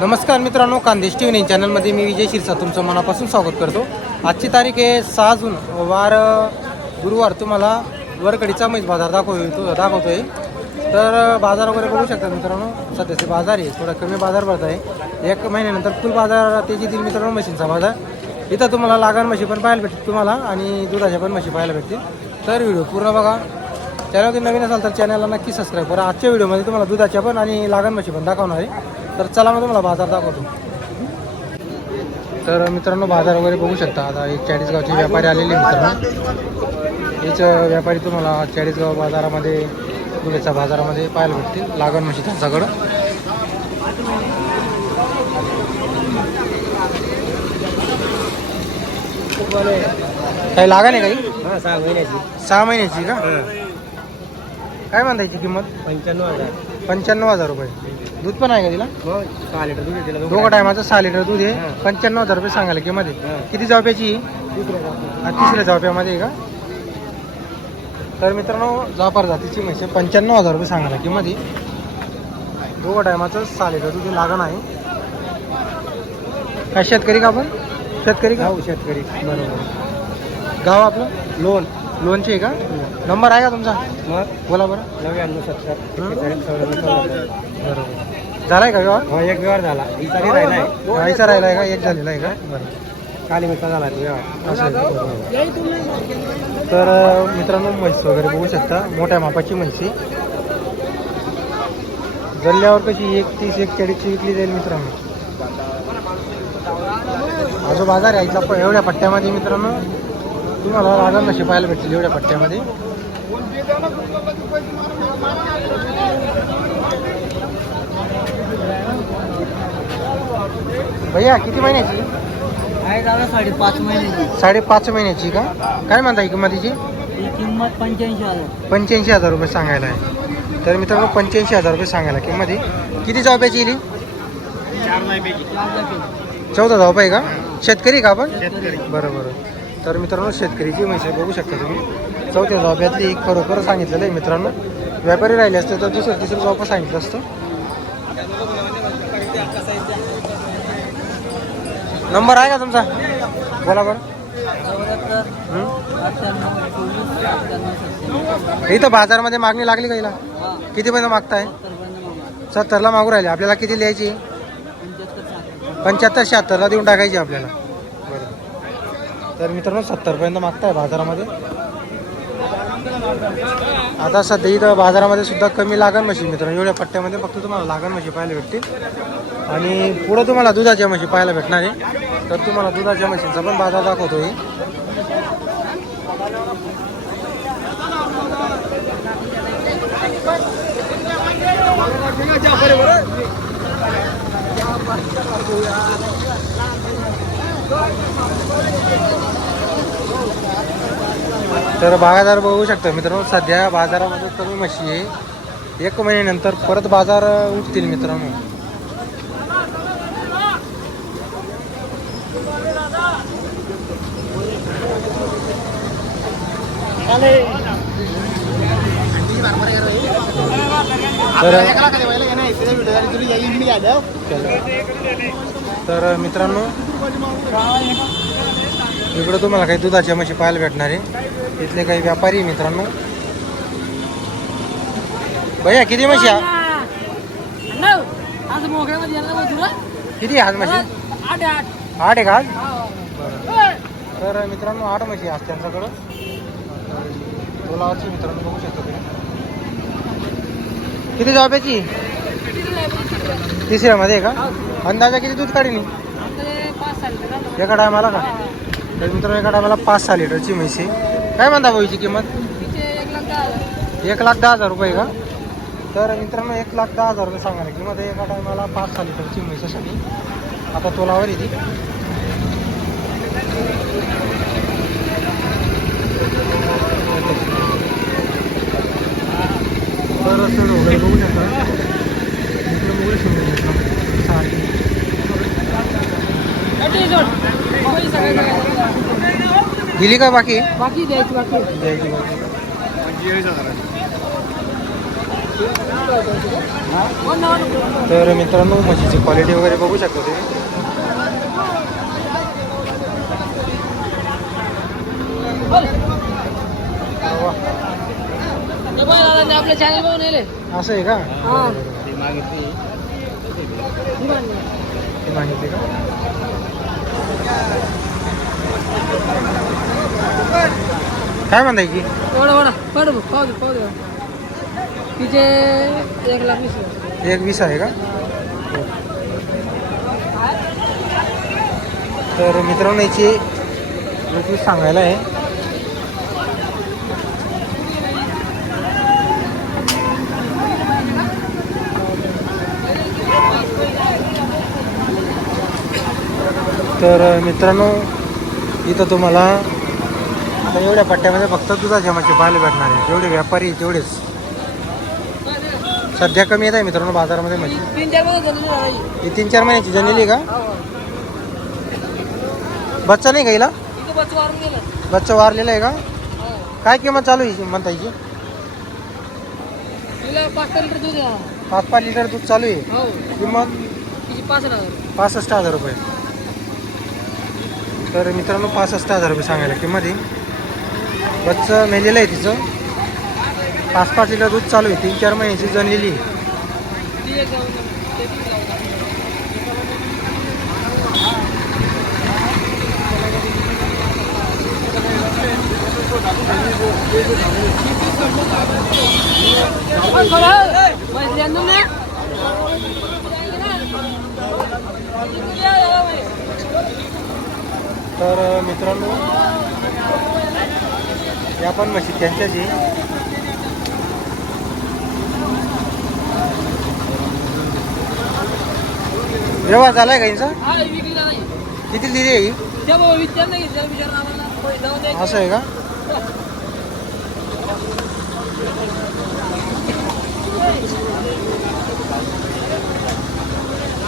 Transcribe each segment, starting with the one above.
नमस्कार मित्रांनो कांदेश T V चॅनलमध्ये मी विजय शिरसा तुमचं मनापासून स्वागत करतो. आजची तारीख आहे सहा जून वार गुरुवार. तुम्हाला वरकडीचा मैस बाजार दाखवतो दाखवतोय. तर बाजार वगैरे बघू शकता मित्रांनो सध्याचे बाजार आहे थोडा कमी बाजार भरत आहे. एक महिन्यानंतर फुल बाजार तेजी दिली मित्रांनो म्हशींचा बाजार. इथं तुम्हाला लागण म्हशी पण पाहायला भेटतील तुम्हाला आणि दुधाच्या पण म्हशी पाहायला भेटतील. तर व्हिडिओ पूर्ण बघा. चॅनलवरती नवीन असाल तर चॅनलला नक्की सबस्क्राईब करा. आजच्या व्हिडिओमध्ये तुम्हाला दुधाच्या पण आणि लागण म्हशी पण दाखवणार आहे. तर चला मग तुम्हाला बाजार दाखवतो. तर मित्रांनो बाजार वगैरे बघू शकता. आता एक चाळीसगावचे व्यापारी आलेले मित्रांनो. हेच व्यापारी तुम्हाला चाळीसगाव बाजारामध्ये दुधाच्या बाजारामध्ये पाहायला भेटतील. लागण म्हशी त्यांच्याकडं. काही लागण आहे काही? हा सहा महिन्याची. सहा महिन्याची का? काय म्हणतायची किंमत? पंच्याण्णव हजार. पंच्याण्णव हजार रुपये. दूध पण आहे का तिला? मग सहा लिटर दूध दोघं टायमाचं सहा लिटर दूध आहे. हां. पंच्याण्णव हजार रुपये सांगायला किंमत आहे. हां. किती जावप्याची हा, तिसऱ्या जावप्यामध्ये आहे का? तर मित्रांनो जापार जातीची म्हशी आहे. पंच्याण्णव हजार रुपये सांगायला किंमत आहे. दोघं टायमाचं सहा लिटर दूध लागण आहे. काय शेतकरी का आपण? शेतकरी का? गाव शेतकरी. बरोबर. गाव आपलं? लोन. लोणचे आहे का? नंबर आहे का तुमचा? मग? बोला बरं. नव्याण्णव सत्तर. बरोबर. झालाय का व्यवहार? हो एक व्यवहार झाला. इचारी राहिलाय व्हायचा राहिला आहे का? एक झालेला आहे का? बरं. काली मित्र झाला व्यवहार. असं आहे? बरोबर. तर अं, मित्रांनो म्हैस वगैरे बघू शकता. मोठ्या मापाची म्हैसी जल्ल्यावर कशी एक तीस एक चाळीसची विकली जाईल मित्रांनो. हा जो बाजार आहे. प- एवढ्या पट्ट्यामध्ये मित्रांनो. तुम्हाला लागण कशी पाहायला भेटतील एवढ्या पट्ट्यामध्ये. भैया किती महिन्याची? आहे दादा साडेपाच महिन्याची. साडेपाच महिन्याची का? काय म्हणता ही किंमतीची ही किंमत पंच्याऐंशी हजार. पंच्याऐंशी हजार रुपये सांगायला आहे. तर मित्रांनो पंच्याऐंशी हजार रुपये सांगायला किंमत आहे किती जावप्याची येईल चौदा जावप आहे का? शेतकरी का आपण? शेतकरी. बरं बरं. तर मित्रांनो शेतकरीची म्हैसे बघू शकता तुम्ही. चौथ्या जॉब्यातली एक खरोखर सांगितलेलं आहे मित्रांनो. व्यापारी राहिले असते तर दुसरं तिसरं जावप सांगितलं असतं. नंबर आहे का तुमचा? बोला बरं. इथं बाजारमध्ये मागणी लागली का हिला? कितीपर्यंत मागताय? सत्तरला मागू राहिले. आपल्याला किती लिहायची? पंच्याहत्तर शहात्तरला देऊन टाकायची आपल्याला. तर मित्रांनो सत्तरपर्यंत मागताय बाजारामध्ये. आता सध्या इथं बाजारामध्ये सुद्धा कमी लागण म्हशी मित्रांनो एवढ्या पट्ट्यामध्ये फक्त तुम्हाला लागण म्हशी पाहायला भेटतील. आणि पुढं तुम्हाला दुधाच्या म्हशी पाहायला भेटणार आहे. तर तुम्हाला दुधाच्या म्हशींचा पण बाजार दाखवतो तर बाजार बघू शकता मित्रांनो सध्या बाजारामध्ये कमी म्हशी आहे. एक महिन्यानंतर परत बाजार उठतील मित्रांनो. तर तर मित्रांनो इकडं तुम्हाला काही दुधाच्या म्हशी पाहायला भेटणार आहे. इथले काही व्यापारी मित्रांनो. भैया किती म्हशी तुला. किती आहे आज म्हशी? आठ आठ. आठ आहे का आज? तर मित्रांनो आठ म्हशी आज त्यांच्याकडं. बोलावरची मित्रांनो बघू शकता तुम्ही. किती जॉब्याची? तिसऱ्यामध्ये आहे का? अंदाजा किती दूध काढीन एका टायमाला का? तर मित्रांनो एका टायमाला पाच सहा लिटरची म्हशी आहे. काय म्हणता भाऊची किंमत? एक लाख दहा हजार रुपये का? तर मित्रांनो एक लाख दहा हजार रुपये सांगायला किंमत एका टायमाला पाच सहा लिटरची म्हैसासाठी आता तोलावर येते तर असं वगैरे बघू शकता. बघू दिली का बाकी? बाकी द्यायची बाकी. द्यायची तर मित्रांनो म्हशीची क्वालिटी वगैरे बघू शकता तुम्ही. वा, आपल्या चॅनल बघून येले असं आहे का? हा. ती माहिती का? काय म्हणताय की? एवढा एवढा पड पाहू दे पाहू दे. तिचे एक लाख वीस. एक वीस आहे का? तर मित्रांनो याची एक वीस सांगायला आहे. तर मित्रांनो इथं तुम्हाला आता एवढ्या पट्ट्यामध्ये फक्त दुधाच्या मासे पाहायला भेटणार आहे. जेवढे व्यापारी तेवढेच. सध्या कमी येत आहे मित्रांनो बाजारामध्ये राहिली. ही तीन चार महिन्याची जणलेली का? बच्चा नाही का हिला? बच्चं वारून गेलं बच्चा वारलेला आहे का. काय किंमत चालू आहे म्हणता याची पाच दूध. पाच लिटर दूध चालू आहे. हो. किंमत? पासष्ट हजार रुपये. तर मित्रांनो पासष्ट हजार रुपये सांगायला किंमत आहे. बच्चं मेलेलं आहे तिचं. पाच पाच लिटर दूध चालू आहे. तीन चार महिन्याची जणलेली तर मित्रांनो या पण म्हशी त्यांच्याच आहे व्यवहार झालाय का यांचा. किती दिली आहे ही? असं आहे का?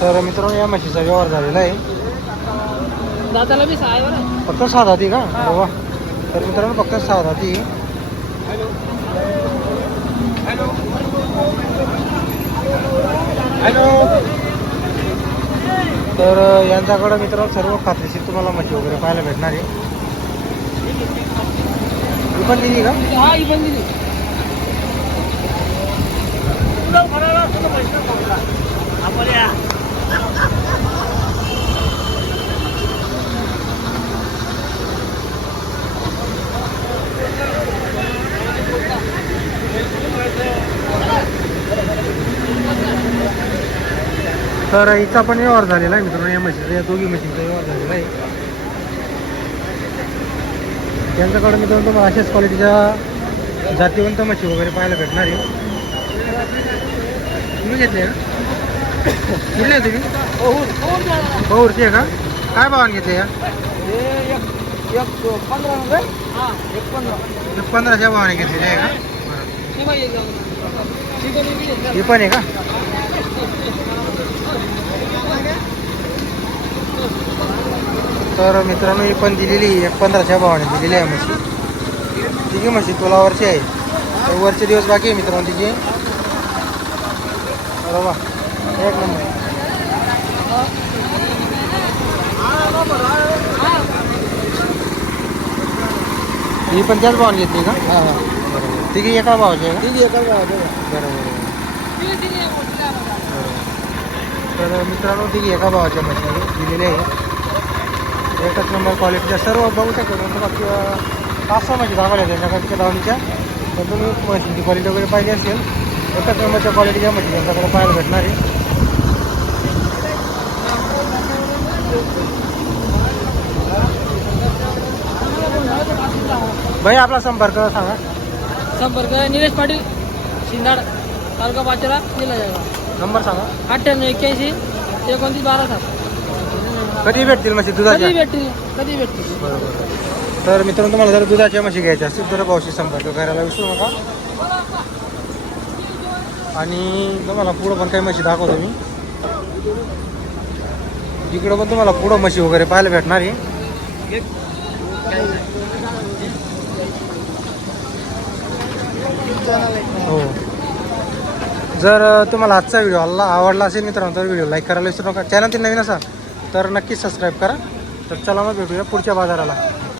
तर मित्रांनो या म्हशीचा व्यवहार झालेला आहे. दादाला सहाय बरं. फक्त सहा जाती का? वा तर मित्रांनो फक्त सहा जाती हॅलो. तर यांच्याकडं मित्रांनो सर्व खात्रीशीर तुम्हाला म्हशी वगैरे पाहायला भेटणार आहे. ही पण दिली का? हा ही पण दिली. तर हिचा पण व्यवहार झालेला आहे मित्रांनो. या म्हशीचा या दोघी म्हशींचा व्यवहार झालेला आहे. त्यांच्याकडे मित्रांनो तुम्हाला अशाच क्वालिटीच्या जातीवंत म्हशी वगैरे पाहायला भेटणार आहे. तुम्ही घेतले कुठले तुम्ही? पौरची आहे का? काय भावाने घेतले या? पंधरा एक पंधराच्या भावाने घेतलेले आहे का? हे ही पण आहे का? तर मित्रांनो ही पण दिलेली आहे, एक पंधराच्या भावाने दिलेली आहे म्हशी. तिघी म्हशी तोलावरची आहे. तर वरचे दिवस बाकी आहे मित्रांनो तिचे. अरे वा एक नंबर. ही पण त्याच भावाने घेतली का? हां हां. बरोबर तिघी एका भावाची आहे तिघी एका गावात बरोबर. तर मित्रांनो ती एका भावाच्या मशीनरी दिलेली आहे. एकच नंबर क्वालिटीच्या सर्व बघू शकतो तुम्हाला पाच सहा म्हशी दाखवल्या त्यांच्याकडच्या दावणीच्या. तर तुम्ही मशीनची क्वालिटी वगैरे पाहिजे असेल एकच नंबरच्या क्वालिटीच्या मशीन त्यांच्याकडे पाहायला भेटणार आहे. भाई आपला संपर्क सांगा. संपर्क निलेश पाटील शिंदाड तालुका पाचोरा जिल्हा जळगाव. नंबर सांगा. अठ्ठ्याण्णव एक्क्याऐंशी एकोणतीस बारा सात. कधी भेटतील म्हशी दुधाच्या? कधी भेटतील? कधी भेटतील? बरोबर. तर मित्रांनो तुम्हाला जर दुधाच्या म्हशी घ्यायच्या असतील तर भाऊशी संपर्क करायला विसरू नका. आणि तुम्हाला पुढं पण काही म्हशी दाखवतो मी. इकडं पण तुम्हाला पुढं म्हशी वगैरे पाहायला भेटणार आहे. हो. जर तुम्हाला आजचा व्हिडिओ आवडला असेल मित्रांनो तर व्हिडिओ लाईक करायला विसरू नका. चॅनल नवीन असा तर नक्की सबस्क्राईब करा. तर चला मग भेटूया पुढच्या बाजाराला.